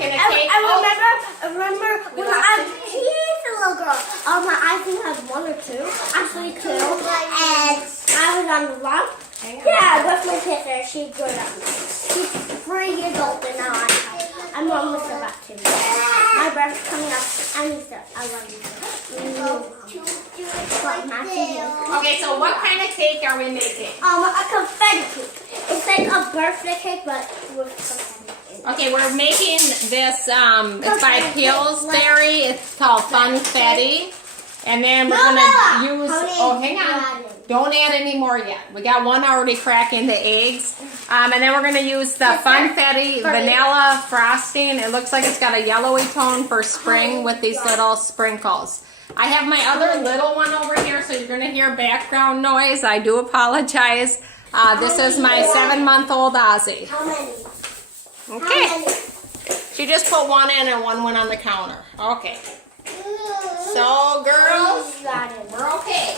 making a cake. I remember when I was a little girl. I think I had 1 or 2, actually 2, and I was on the run. Yeah, with my sister. She's good at me. She's 3 years old, and now I'm almost about 2. My birthday's coming up. I love you. Okay, so what kind of cake are we making? A confetti cake. It's like a birthday cake, but with confetti. Okay, we're making this, it's by Pillsbury. It's called Funfetti. And then we're going to use, hang on. Don't add any more yet. We got one already cracking the eggs. And then we're going to use the Funfetti vanilla frosting. It looks like it's got a yellowy tone for spring with these little sprinkles. I have my other little one over here, so you're going to hear background noise. I do apologize. This is my 7-month-old Ozzy. How many? Okay. She just put 1 in and 1 went on the counter. Okay. So, girls, we're okay.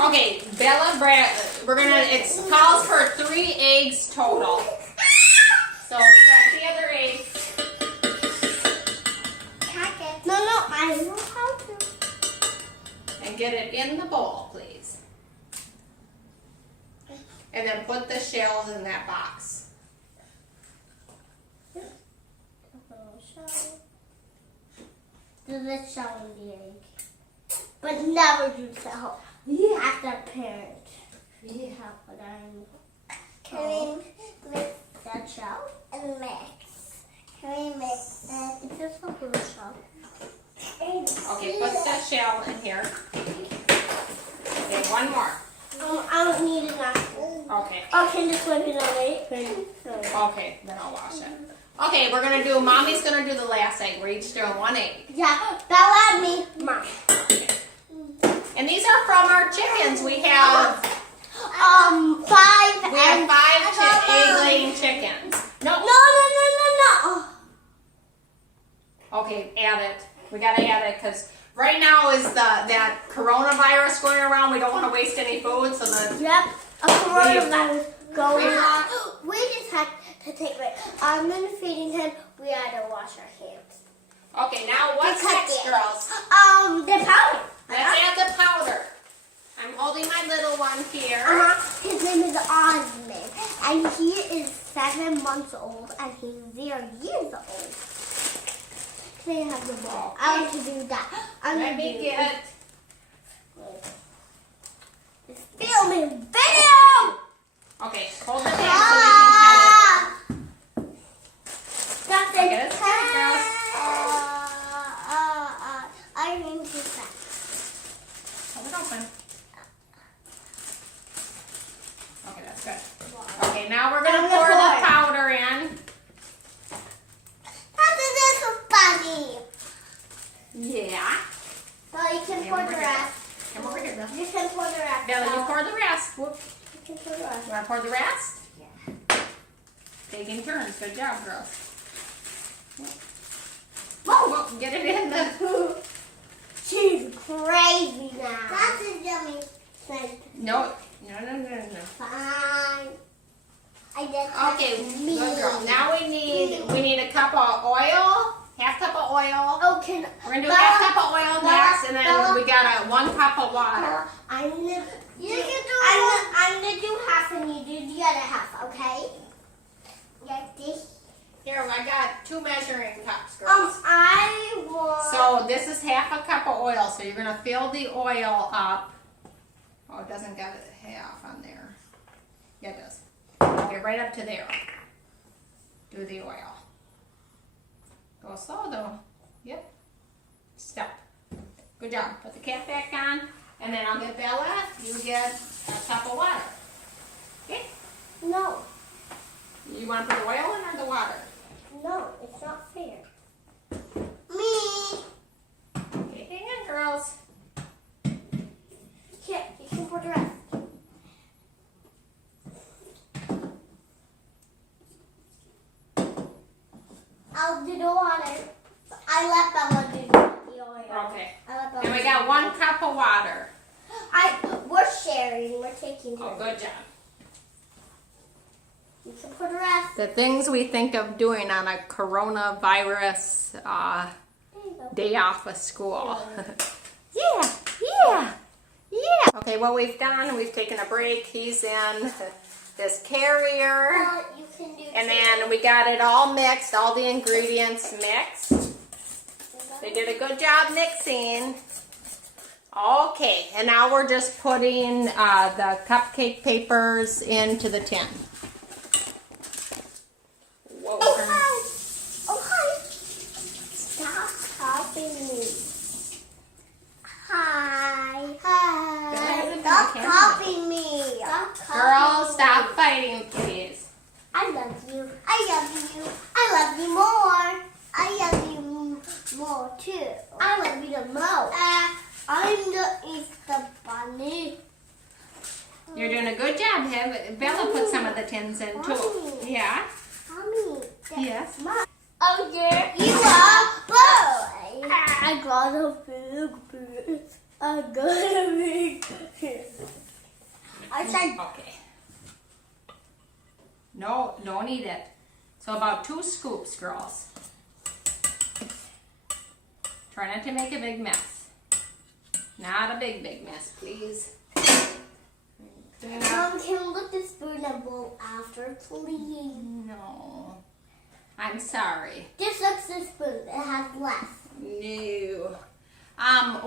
Okay, Bella, it calls for 3 eggs total. So, crack the other egg. No, I know how to. And get it in the bowl, please. And then put the shells in that box. Do the shell in the egg. But never do shell. After parent. Yeah. Can we mix that shell and mix? Can we mix that? It's just a blue shell. Okay, put the shell in here. Okay, 1 more. I don't need enough. Okay. Oh, can just wipe it on it? Okay, then I'll wash it. Okay, we're going to do, Mommy's going to do the last egg. We're each doing 1 egg. Yeah, Bella and me. Mom. Okay. And these are from our chickens. We have 5. We have 5 egg-laying chickens. No. No. Okay, add it. We gotta add it because right now is that coronavirus going around. We don't want to waste any food, so Yep, a coronavirus going on. We just had to take it. I'm in feeding him. We had to wash our hands. Okay, now what's next, girls? The powder. Let's add the powder. I'm holding my little one here. His name is Osmond, and he is 7 months old, and he's 0 years old. They have the ball. I want to do that. Let me get. It's filming video. Okay, hold it down so we can cut it. That's Okay, let's cut it, girls. I need to cut. Hold it open. Okay, that's good. Okay, now we're gonna pour the powder in. Yeah. So you can pour the rest. Come over here, Bella. You can pour the rest. Bella, you pour the rest. Whoop. You can pour the rest. You want to pour the rest? Yeah. Taking turns. Good job, girls. Whoa, get it in the... She's crazy now. That's a yummy thing. No. Fine. Okay, good girl. Now we need a cup of oil. Half cup of oil. Oh, we're gonna do half cup of oil next, and then we got 1 cup of water. I'm gonna do half, and you do the other half, okay? Like this. Here, I got 2 measuring cups, girls. I want. So this is half a cup of oil. So you're gonna fill the oil up. Oh, it doesn't got it half on there. Yeah, it does. Okay, right up to there. Do the oil. Go slow though. Yep. Stop. Good job. Put the cap back on. And then I'll get Bella. You get a cup of water. Okay? No. You want to put the oil in or the water? No, it's not fair. Me. Okay, hang on, girls. Here, you can pour the rest. I'll do the water. I let Bella do the oil. Okay. And we got 1 cup of water. We're sharing. We're taking turns. Oh, good job. You can put the rest. The things we think of doing on a coronavirus day off of school. Yeah. Okay, what we've done, we've taken a break. He's in this carrier. You can do And then we got it all mixed, all the ingredients mixed. They did a good job mixing. Okay, and now we're just putting the cupcake papers into the tin. Whoa. Okay. Stop copying me. Hi. Stop copying me. Girls, stop fighting, please. I love you. I love you. I love you more. I love you more too. I love you the most. I'm the Easter Bunny. You're doing a good job. Bella put some of the tins in too. Mommy. Yeah? Mommy. Yes. Oh, yeah. You are boy. I got a big piece. I got a big piece. I said, Okay. No, don't eat it. So about 2 scoops, girls. Try not to make a big mess. Not a big mess, please. Mom, can we look this spoon and bowl after, please? No. I'm sorry. This looks the spoon. It has less. No.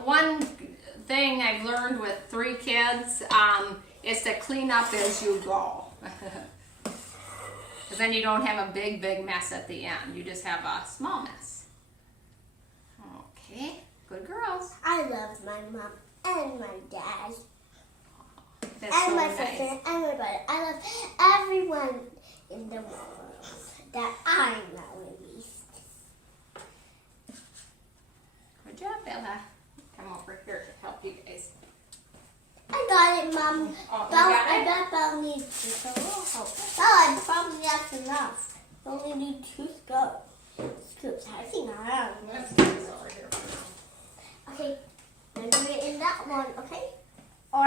One thing I've learned with 3 kids is to clean up as you go. Because then you don't have a big mess at the end. You just have a small mess. Okay. Good girls. I love my mom and my dad. That's And so my nice. sister and my brother. I love everyone in the world that I know at least. Good job, Bella. Come over here to help you guys. I got it, Mom. Oh, you Bella, got it? I bet Bella needs just a little help. Bella, probably that's enough. You only need 2 scoops. I think I am. Let's get this over here. Okay, I'm doing it in that one, okay?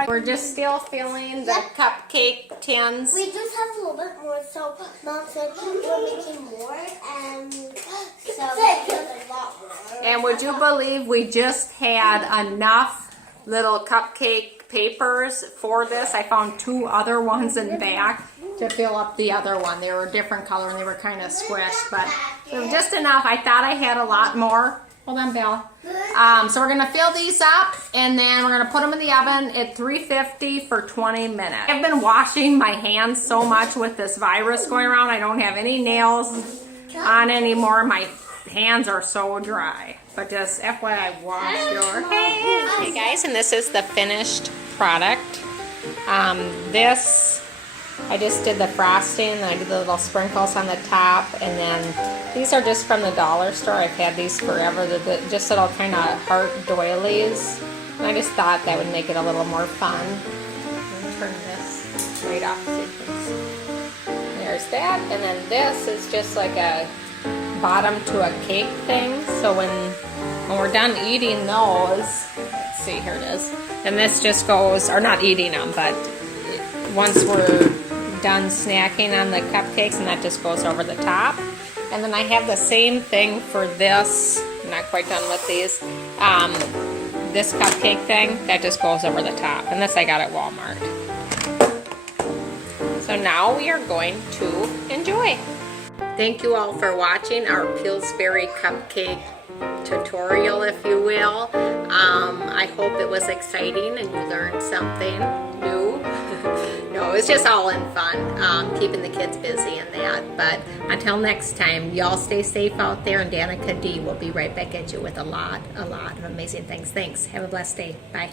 We're just still filling the cupcake tins. We just have a little bit more, so Mom said we're making more, and so there's a lot more. And would you believe we just had enough little cupcake papers for this? I found 2 other ones in the back to fill up the other one. They were a different color and they were kind of squished, but it was just enough. I thought I had a lot more. Hold on, Bella. So we're gonna fill these up and then we're gonna put them in the oven at 350 for 20 minutes. I've been washing my hands so much with this virus going around. I don't have any nails on anymore. My hands are so dry. But just FYI, wash your hands. Hey guys, and this is the finished product. I just did the frosting, and I did the little sprinkles on the top, and then these are just from the dollar store. I've had these forever. They're just little kind of heart doilies, and I just thought that would make it a little more fun. Let me turn this right off so you can see. There's that, and then this is just like a bottom to a cake thing. So when we're done eating those, let's see, here it is. And this just goes, or not eating them, but once we're done snacking on the cupcakes, and that just goes over the top. And then I have the same thing for this. I'm not quite done with these. This cupcake thing, that just goes over the top. And this I got at Walmart. So now we are going to enjoy. Thank you all for watching our Pillsbury cupcake tutorial, if you will. I hope it was exciting and you learned something new. No, it was just all in fun, keeping the kids busy and that. But until next time, y'all stay safe out there, and DANICA D will be right back at you with a lot of amazing things. Thanks. Have a blessed day. Bye.